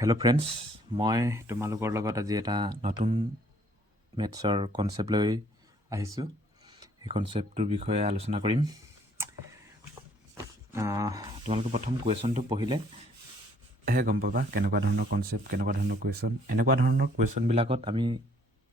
Hello' friends, মই তোমালোকৰ লগত আজি এটা নতুন মেথছৰ কনচেপ্ট লৈ আহিছোঁ। সেই কনচেপ্টটোৰ বিষয়ে আলোচনা কৰিম। তোমালোকে প্ৰথম কুৱেশ্যনটো পঢ়িলেহে গম পাবা কেনেকুৱা ধৰণৰ কনচেপ্ট, কেনেকুৱা ধৰণৰ কুৱেশ্যন। এনেকুৱা ধৰণৰ কুৱেশ্যনবিলাকত আমি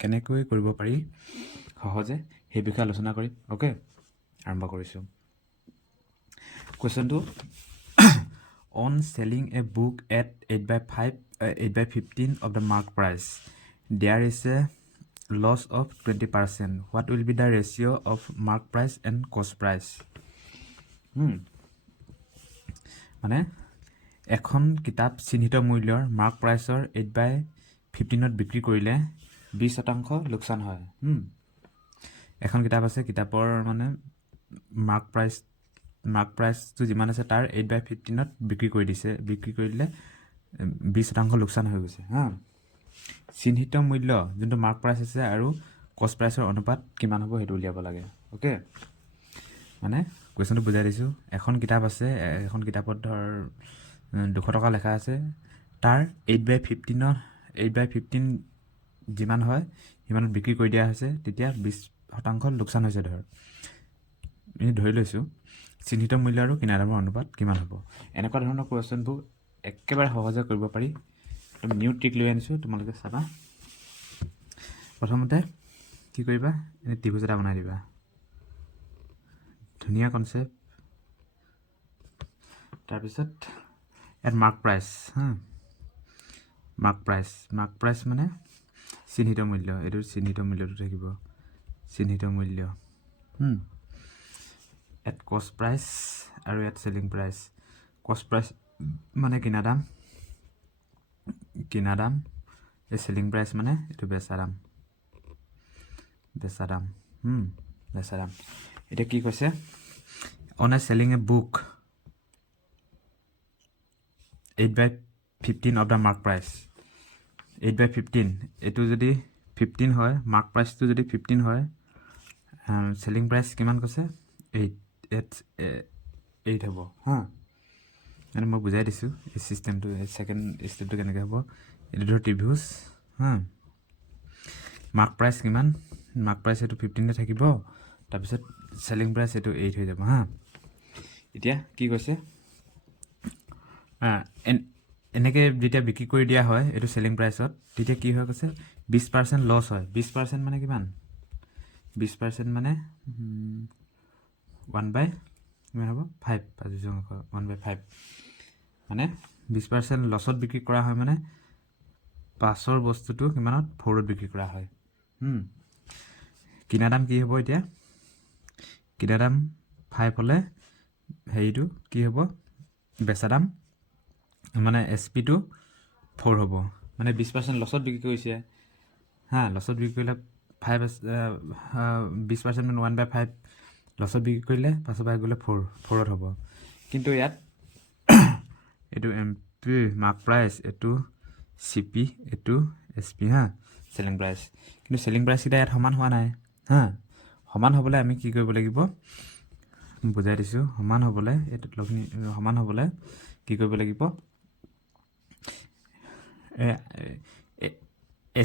কেনেকৈ কৰিব পাৰি সহজে সেই বিষয়ে আলোচনা কৰিম। অ'কে, আৰম্ভ কৰিছোঁ। কুৱেশ্যনটো on selling a book at 8/15 of the mark price, there is a loss of 20%. What will be the ratio of mark price and cost price? মানে এখন কিতাপ চিহ্নিত মূল্যৰ মাৰ্ক প্ৰাইচৰ 8/15 বিক্ৰী কৰিলে 20% লোকচান হয়। এখন কিতাপ আছে, কিতাপৰ মানে মাৰ্ক প্ৰাইচটো যিমান আছে তাৰ 8/15 বিক্ৰী কৰি দিলে 20% লোকচান হৈ গৈছে। চিহ্নিত মূল্য যোনটো মাৰ্ক প্ৰাইচ আছে আৰু কষ্ট প্ৰাইচৰ অনুপাত কিমান হ'ব সেইটো উলিয়াব লাগে। অ'কে, মানে কুৱেশ্যনটো বুজাই দিছোঁ। এখন কিতাপ আছে, এখন কিতাপত ধৰ 200 টকা লেখা আছে, তাৰ 8/15 যিমান হয় সিমানত বিক্ৰী কৰি দিয়া হৈছে, তেতিয়া 20% লোকচান হৈছে। ধৰি লৈছোঁ চিহ্নিত মূল্য আৰু কিনা দামৰ অনুপাত কিমান হ'ব। এনেকুৱা ধৰণৰ কুৱেশ্যনবোৰ একেবাৰে সহজে কৰিব পাৰি। একদম নিউ ট্ৰিক লৈ আনিছোঁ, তোমালোকে চাবা। প্ৰথমতে কি কৰিবা, এনেই ত্ৰিভুজ এটা বনাই দিবা। ধুনীয়া কনচেপ্ট। তাৰপিছত ইয়াত মাৰ্ক প্ৰাইচ মানে চিহ্নিত মূল্য। এইটো চিহ্নিত মূল্যটো থাকিব, চিহ্নিত মূল্য। ইয়াত কষ্ট প্ৰাইচ আৰু ইয়াত চেলিং প্ৰাইচ। কষ্ট প্ৰাইচ মানে কিনা দাম, এই চেলিং প্ৰাইচ মানে এইটো বেচা দাম। এতিয়া কি কৈছে, on a selling A book 8/15 of the mark price. 8/15 এইটো যদি 15 হয়, মাৰ্ক প্ৰাইচটো যদি 15 হয়, চেলিং প্ৰাইচ কিমান কৈছে 8 হ'ব। মানে মই বুজাই দিছোঁ এই চিষ্টেমটো, ছেকেণ্ড ষ্টেপটো কেনেকৈ হ'ব। এইটো ধৰ ত্ৰিভুজ। মাৰ্ক প্ৰাইচ কিমান, মাৰ্ক প্ৰাইচ এইটো 15 থাকিব, তাৰপিছত চেলিং প্ৰাইচ এইটো 8 হৈ যাব। এতিয়া কি কৈছে, এনেকৈ যেতিয়া বিক্ৰী কৰি দিয়া হয় এইটো চেলিং প্ৰাইচত, তেতিয়া কি হয় কৈছে 20% লছ হয়। 20% মানে কিমান, 20% মানে 1/5 মানে 20% লছত বিক্ৰী কৰা হয়, মানে 5ৰ বস্তুটো কিমানত 4ত বিক্ৰী কৰা হয়। কিনা দাম কি হ'ব, এতিয়া কিনা দাম 5 হ'লে হেৰিটো কি হ'ব, বেচা দাম মানে SP-টো 4 হ'ব। মানে 20% লছত বিক্ৰী কৰিছে। লছত বিক্ৰী কৰিলে 20% মানে 1/5 লছত বিক্ৰী কৰিলে 5/5 গ'লে 4ত হ'ব। কিন্তু ইয়াত এইটো MP মাৰ্ক প্ৰাইচ, এইটো CP, এইটো SP, চেলিং প্ৰাইচ। কিন্তু চেলিং প্ৰাইচকেইটা ইয়াত সমান হোৱা নাই। সমান হ'বলৈ আমি কি কৰিব লাগিব, বুজাই দিছোঁ। সমান হ'বলৈ কি কৰিব লাগিব,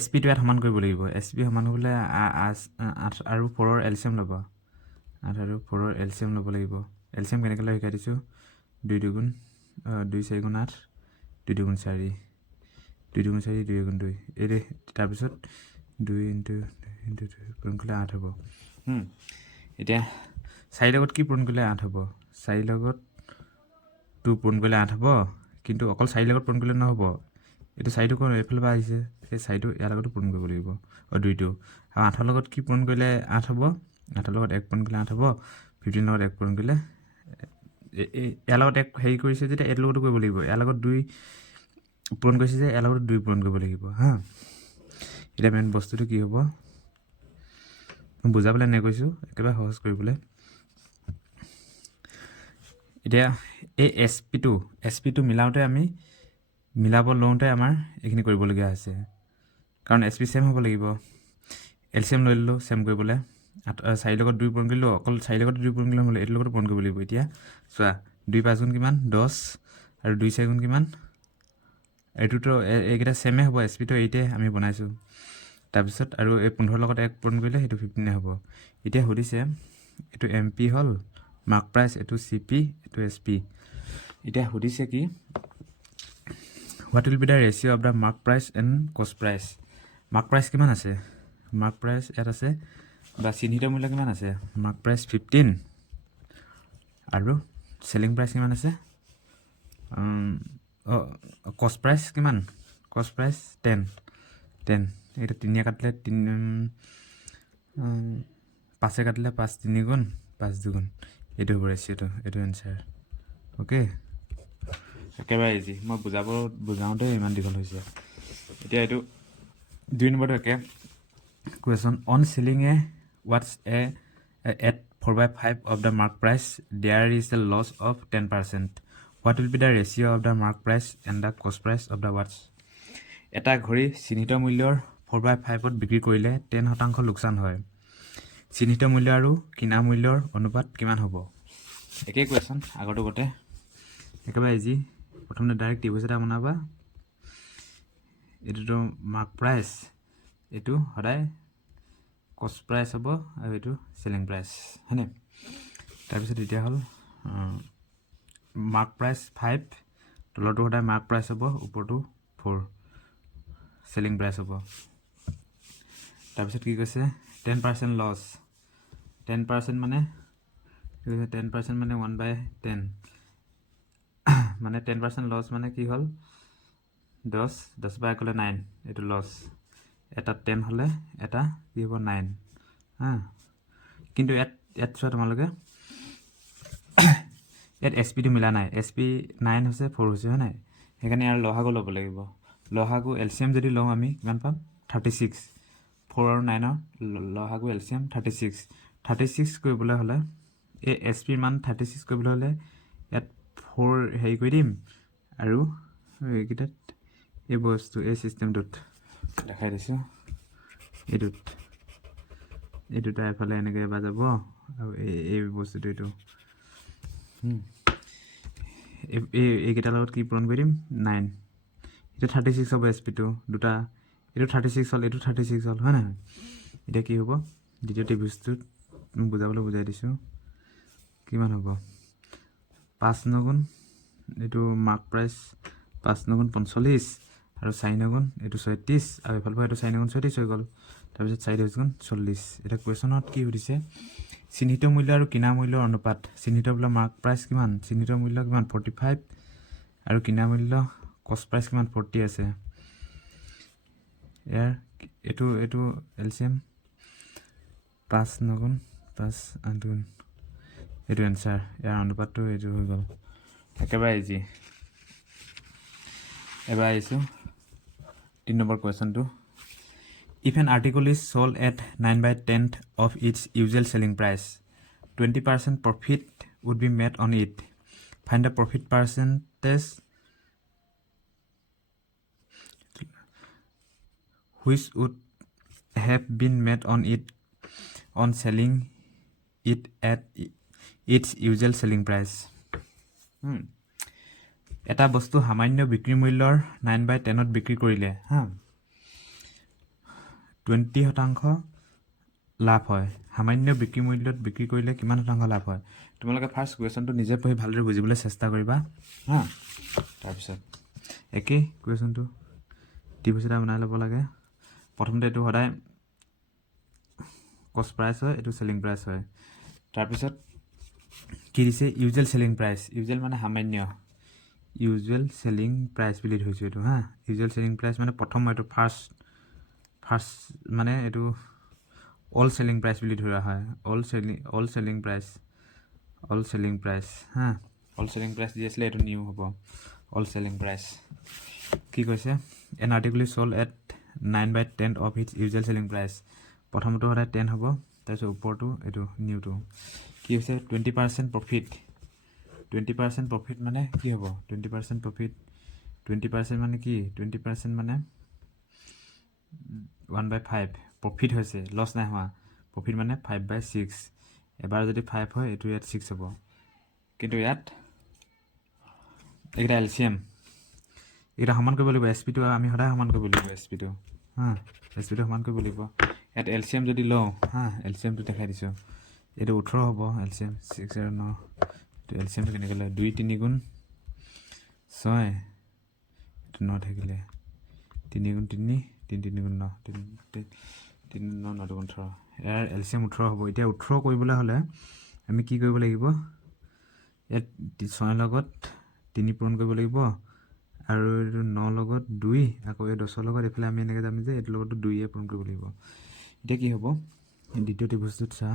SP-টো ইয়াত সমান কৰিব লাগিব। SP সমান হ'বলৈ 8 আৰু 4ৰ LCM ল'ব। 8 আৰু 4ৰ LCM ল'ব লাগিব। LCM কেনেকৈ লৈ শিকাই দিছোঁ, 2 4 8, 2 4 2 4 2 2 এই তাৰপিছত 2 × 2 পূৰণ কৰিলে 8 হ'ব। এতিয়া 4 লগত কি পূৰণ কৰিলে 8 হ'ব, 4 লগত 2 পূৰণ কৰিলে 8 হ'ব। কিন্তু অকল 4 লগত পূৰণ কৰিলে নহ'ব, এইটো 4টো এইফালৰ পৰা আহিছে, সেই 4টো ইয়াৰ লগতো পূৰণ কৰিব লাগিব, 2টো। আৰু 8ৰ লগত কি পূৰণ কৰিলে 8 হ'ব, 8ৰ লগত 1 পূৰণ কৰিলে 8 হ'ব। 15 লগত 1 পূৰণ কৰিলে ইয়াৰ লগত 1 হেৰি কৰিছে যেতিয়া এইটোৰ লগতো কৰিব লাগিব। ইয়াৰ লগত 2 পূৰণ কৰিছে যে ইয়াৰ লগত 2 পূৰণ কৰিব লাগিব। এতিয়া মেইন বস্তুটো কি হ'ব, মই বুজাবলৈ এনে কৈছোঁ, একেবাৰে সহজ কৰিবলৈ। এতিয়া এই SP-টো মিলাব লওঁতে আমাৰ এইখিনি কৰিবলগীয়া হৈছে, কাৰণ SP ছেম হ'ব লাগিব। LCM লৈ ল'লোঁ ছেম কৰিবলৈ। 4 লগত 2 পূৰণ কৰিলোঁ, অকল 4 লগত 2 পূৰণ কৰিলে হ'লে এইটোৰ লগতো পূৰণ কৰিব লাগিব। এতিয়া চোৱা 2 5 গুণ কিমান 10 আৰু 2 4 গুণ কিমান এইটোতো এইকেইটা ছেমে হ'ব SP টো 8 আমি বনাইছোঁ তাৰপিছত আৰু এই 15 লগত 1 পূৰণ কৰিলে সেইটো 15 হ'ব এতিয়া সুধিছে এইটো MP হ'ল মাৰ্ক প্ৰাইচ এইটো CP এইটো SP এতিয়া সুধিছে কি what will be the ratio of the mark price and cost price mark price কিমান আছে mark price ইয়াত আছে বা চিহ্নিত মূল্য কিমান আছে mark price 15 আৰু selling price কিমান আছে cost price কিমান cost price 10 এটা 3 কাটিলে 5 কাটিলে 5 3 গুণ 5 2 গুণ এইটো হ'ব ৰেচিঅ'টো এইটো এনসাৰ ওকে একেবাৰে ইজি মই বুজাওঁতে ইমান দীঘল হৈছে এতিয়া এইটো 2 নম্বৰটো একে question on selling a what's a at 4/5 of the mark price there is a loss of 10% what will be the ratio of the mark price and the cost price of the watch এটা ঘড়ী চিহ্নিত মূল্যৰ 4/5 ত বিক্ৰী কৰিলে 10% লোকচান হয় চিহ্নিত মূল্য আৰু কিনা মূল্যৰ অনুপাত কিমান হ'ব একেই কোৱেশ্যন আগৰটো গতে একেবাৰে ইজি প্ৰথমতে ডাইৰেক্ট ত্ৰিভুজ এটা বনাবা এইটোতো মাৰ্ক প্ৰাইচ এইটো সদায় কষ্ট প্ৰাইচ হ'ব আৰু এইটো সেলিং প্ৰাইচ হয়নে তাৰপিছত এতিয়া হ'ল মাৰ্ক প্ৰাইচ 5 তলৰটো সদায় মাৰ্ক প্ৰাইচ হ'ব ওপৰটো 4 সেলিং প্ৰাইচ হ'ব তাৰপিছত কি কৈছে 10% লছ 10% মানে 10% মানে 1/10 মানে 10% লছ মানে কি হ'ল 10 বাই ক'লে 9 এইটো লছ এটা 10 হ'লে এটা কি হ'ব 9 হা কিন্তু ইয়াত চোৱা তোমালোকে ইয়াত SP টো মিলা নাই SP 9 হৈছে 4 হৈছে হয় নাই সেইকাৰণে আৰু লহাগু ল'ব লাগিব লহাগু LCM যদি লওঁ আমি কিমান পাম 36 4 আৰু 9 ৰ লহাগু LCM 36 কৰিবলৈ হ'লে এই SP মান 36 কৰিবলৈ হ'লে ইয়াত 4 হেৰি কৰি দিম আৰু এইকেইটাত এই বস্তু এই চিষ্টেমটোত দেখাই দিছোঁ এইটোত এফালে এনেকৈ এবাৰ যাব আৰু এই বস্তুটো এইটো এইকেইটাৰ লগত কি পূৰণ কৰি দিম 9 এইটো 36 হ'ব SP টো দুটা এইটো 36 হ'ল এইটো 36 হ'ল হয় নহয় এতিয়া কি হ'ব দ্বিতীয় ত্ৰিভুজটোত বুজাবলৈ বুজাই দিছোঁ কিমান হ'ব 5 9 এইটো মাৰ্ক প্ৰাইচ 5 9 45 আৰু 4 9 এইটো 36 আৰু এফালৰ পৰা এইটো 4 9 36 হৈ গ'ল তাৰপিছত 4 10 40 এটা কুৱেশ্যনত কি সুধিছে চিহ্নিত মূল্য আৰু কিনা মূল্যৰ অনুপাত চিহ্নিত মূল্য মাৰ্ক প্ৰাইচ কিমান চিহ্নিত মূল্য কিমান 45 আৰু কিনা মূল্য কষ্ট প্ৰাইচ কিমান 40 আছে ইয়াৰ এইটো LCM 5 9 5 8 এইটো এনসাৰ ইয়াৰ অনুপাতটো এইটো হৈ গ'ল একেবাৰে ইজি এবাৰ আহিছোঁ 3 number কুৱেশ্যনটো if an article is sold at 9/10 of its usual selling price 20% profit would be made on it find the profit percentage which would have been made on it on selling it at its usual selling price এটা বস্তু সামান্য বিক্ৰী মূল্যৰ 9/10 ত বিক্ৰী কৰিলে হা 20% লাভ হয় সামান্য বিক্ৰী মূল্যত বিক্ৰী কৰিলে কিমান শতাংশ লাভ হয় তোমালোকে ফাৰ্ষ্ট কুৱেশ্যনটো নিজে পঢ়ি ভালদৰে বুজিবলৈ চেষ্টা কৰিবা হা তাৰপিছত একেই কুৱেশ্যনটো ত্ৰিভুজ এটা বনাই ল'ব লাগে প্ৰথমতে এইটো সদায় কষ্ট প্ৰাইচ হয় এইটো সেলিং প্ৰাইচ হয় তাৰপিছত কি দিছে ইউজুৱেল সেলিং প্ৰাইচ ইউজুৱেল মানে সামান্য ইউজুৱেল সেলিং প্ৰাইচ বুলি ধৰিছোঁ এইটো হা ইউজুৱেল সেলিং প্ৰাইচ মানে প্ৰথম এইটো ফাৰ্ষ্ট মানে এইটো অল সেলিং প্ৰাইচ বুলি ধৰা হয় অল সেলিং প্ৰাইচ হা অল সেলিং প্ৰাইচ দি আছিলে এইটো নিউ হ'ব অল সেলিং প্ৰাইচ কি কৈছে N article is sold at 9/10 of its usual selling price প্ৰথমটো সদায় 10 হ'ব তাৰপিছত ওপৰটো এইটো নিউটো কি হৈছে 20% প্ৰফিট মানে কি হ'ব 20% প্ৰফিট 20% মানে কি 20% মানে 1/5 প্ৰফিট হৈছে লছ নাই হোৱা প্ৰফিট মানে 5/6 এবাৰ যদি 5 হয় এইটো ইয়াত 6 হ'ব কিন্তু ইয়াত এইকেইটা LCM এইটো সমান কৰিব লাগিব SP টো আমি সদায় সমান কৰিব লাগিব SP টো হা SP টো সমান কৰিব লাগিব ইয়াত LCM যদি লওঁ হা LCM টো দেখাই দিছোঁ এইটো 18 হ'ব LCM 6 আৰু 9 এইটো LCM টো কেনেকৈ লয় 2 3 গুণ 6 এইটো 9 থাকিলে 3 গুণ 3 3 3 গুণ 9 3 9 9 গুণ 18 ইয়াৰ LCM 18 হ'ব এতিয়া 18 কৰিবলৈ হ'লে আমি কি কৰিব লাগিব ইয়াত 6 লগত 3 পূৰণ কৰিব লাগিব আৰু এইটো 9 লগত 2 আকৌ এই 10 লগত এফালে আমি এনেকৈ যাম যে এইটোৰ লগতো 2 পূৰণ কৰিব লাগিব এতিয়া কি হ'ব দ্বিতীয় ত্ৰিভুজটোত চা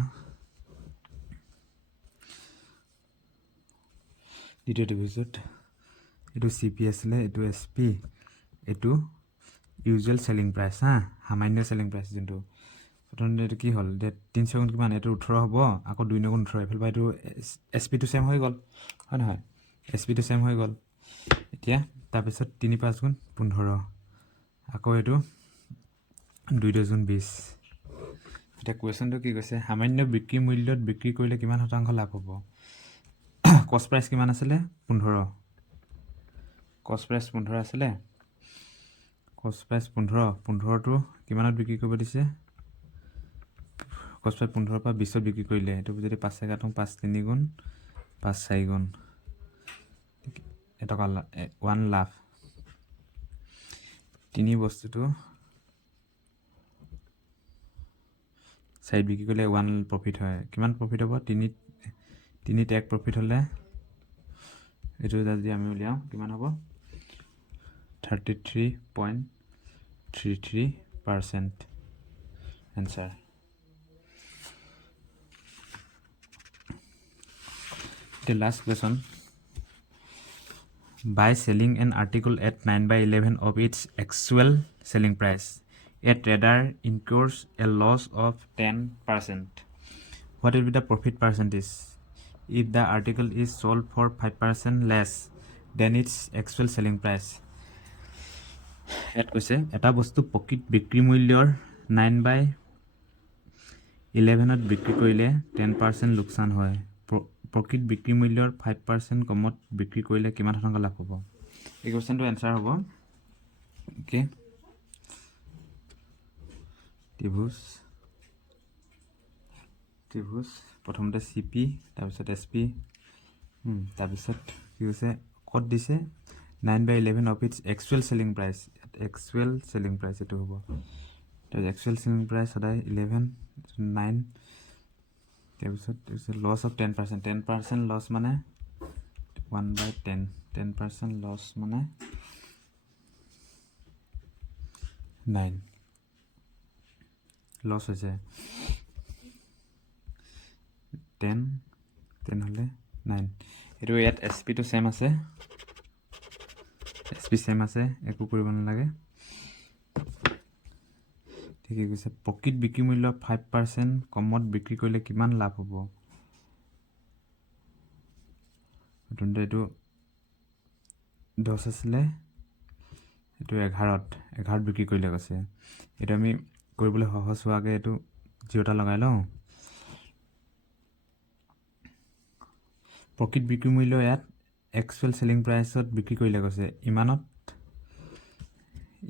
দ্বিতীয় ত্ৰিভুজত এইটো CP আছিলে এইটো SP এইটো ইউজুৱেল চেলিং প্ৰাইচ হা সামান্য চেলিং প্ৰাইচ যোনটো প্ৰথমতে এইটো কি হ'ল যে 3 গুণ কিমান এইটো 18 হ'ব আকৌ 2 গুণ 18 এইফালে পৰা এইটো SP টো ছেম হৈ গ'ল হয় নহয় SP টো ছেম হৈ গ'ল এতিয়া তাৰপিছত 3 5 গুণ 15 আকৌ এইটো 2 10 গুণ 20 এতিয়া কুৱেশ্যনটো কি কৈছে সামান্য বিক্ৰী মূল্যত বিক্ৰী কৰিলে কিমান শতাংশ লাভ হ'ব কষ্ট প্ৰাইচ কিমান আছিলে 15 কষ্ট প্ৰাইচ 15 আছিলে কষ্ট প্ৰাইচ 15 টো কিমানত বিক্ৰী কৰিব দিছে কষ্ট প্ৰাইচ 15 পৰা 20ত বিক্ৰী কৰিলে এইটো যদি 5 কাটো 5 3 গুণ 5 4 গুণ এটকা 1 লাভ তিনি বস্তুটো 4 বিক্ৰী কৰিলে 1 প্ৰফিট হয় কিমান প্ৰফিট হ'ব 3 1 প্ৰফিট হ'লে এইটো যদি আমি উলিয়াওঁ কিমান হ'ব 33.33% answer The last question. By selling an article at 9/11 of its actual selling price, a trader incurs a loss of 10%. What will be the profit percentage? If the article is sold for 5% less than its actual selling price. At কৈছে এটা বস্তু প্ৰকৃত বিক্ৰী মূল্যৰ 9/11ত বিক্ৰী কৰিলে 10% লোকচান হয় প্ৰকৃত বিক্ৰী মূল্যৰ 5% কমত বিক্ৰী কৰিলে কিমান শতাংশ লাভ হ'ব এই কোৱেশ্চনটো এনসাৰ হ'ব ওকে ত্ৰিভুজ প্ৰথমতে CP তাৰপিছত SP তাৰপিছত কি কৈছে ক'ত দিছে 9/11 of its actual selling price এইটো হ'ব তাৰপিছত actual selling price সদায় 11 9 তাৰপিছত লছ অফ 10% লছ মানে 1/10 10% লছ মানে 9 লছ হৈছে 10 হ'লে 9 এইটো ইয়াত SP টো ছেম আছে একো কৰিব নালাগে ঠিকই কৈছে প্ৰকৃত বিক্ৰী মূল্য 5% কমত বিক্ৰী কৰিলে কিমান লাভ হ'ব প্ৰথমতে এইটো 10 আছিলে এইটো 11ত বিক্ৰী কৰিলে কৈছে এইটো আমি কৰিবলৈ সহজ হোৱাকৈ এইটো 0টা লগাই লওঁ প্ৰকৃত বিক্ৰী মূল্য ইয়াত একচুৱেল সেলিং প্ৰাইচত বিক্ৰী কৰিলে কৈছে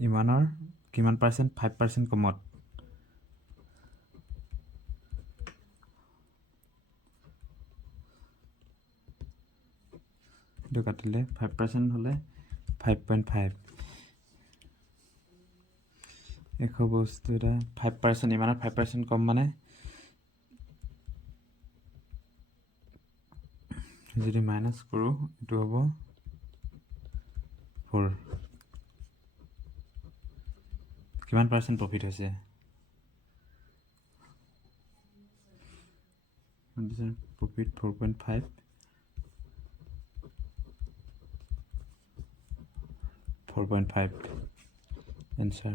ইমানৰ কিমান পাৰ্চেণ্ট 5% কমত এইটো কাটিলে 5% হ'লে 5.5 এশ বস্তু এটা 5% ইমানৰ 5% কম মানে যদি মাইনাস কৰোঁ এইটো হ'ব 4 কিমান পাৰ্চেণ্ট প্ৰফিট হৈছে প্ৰফিট 4.5 4.5 answer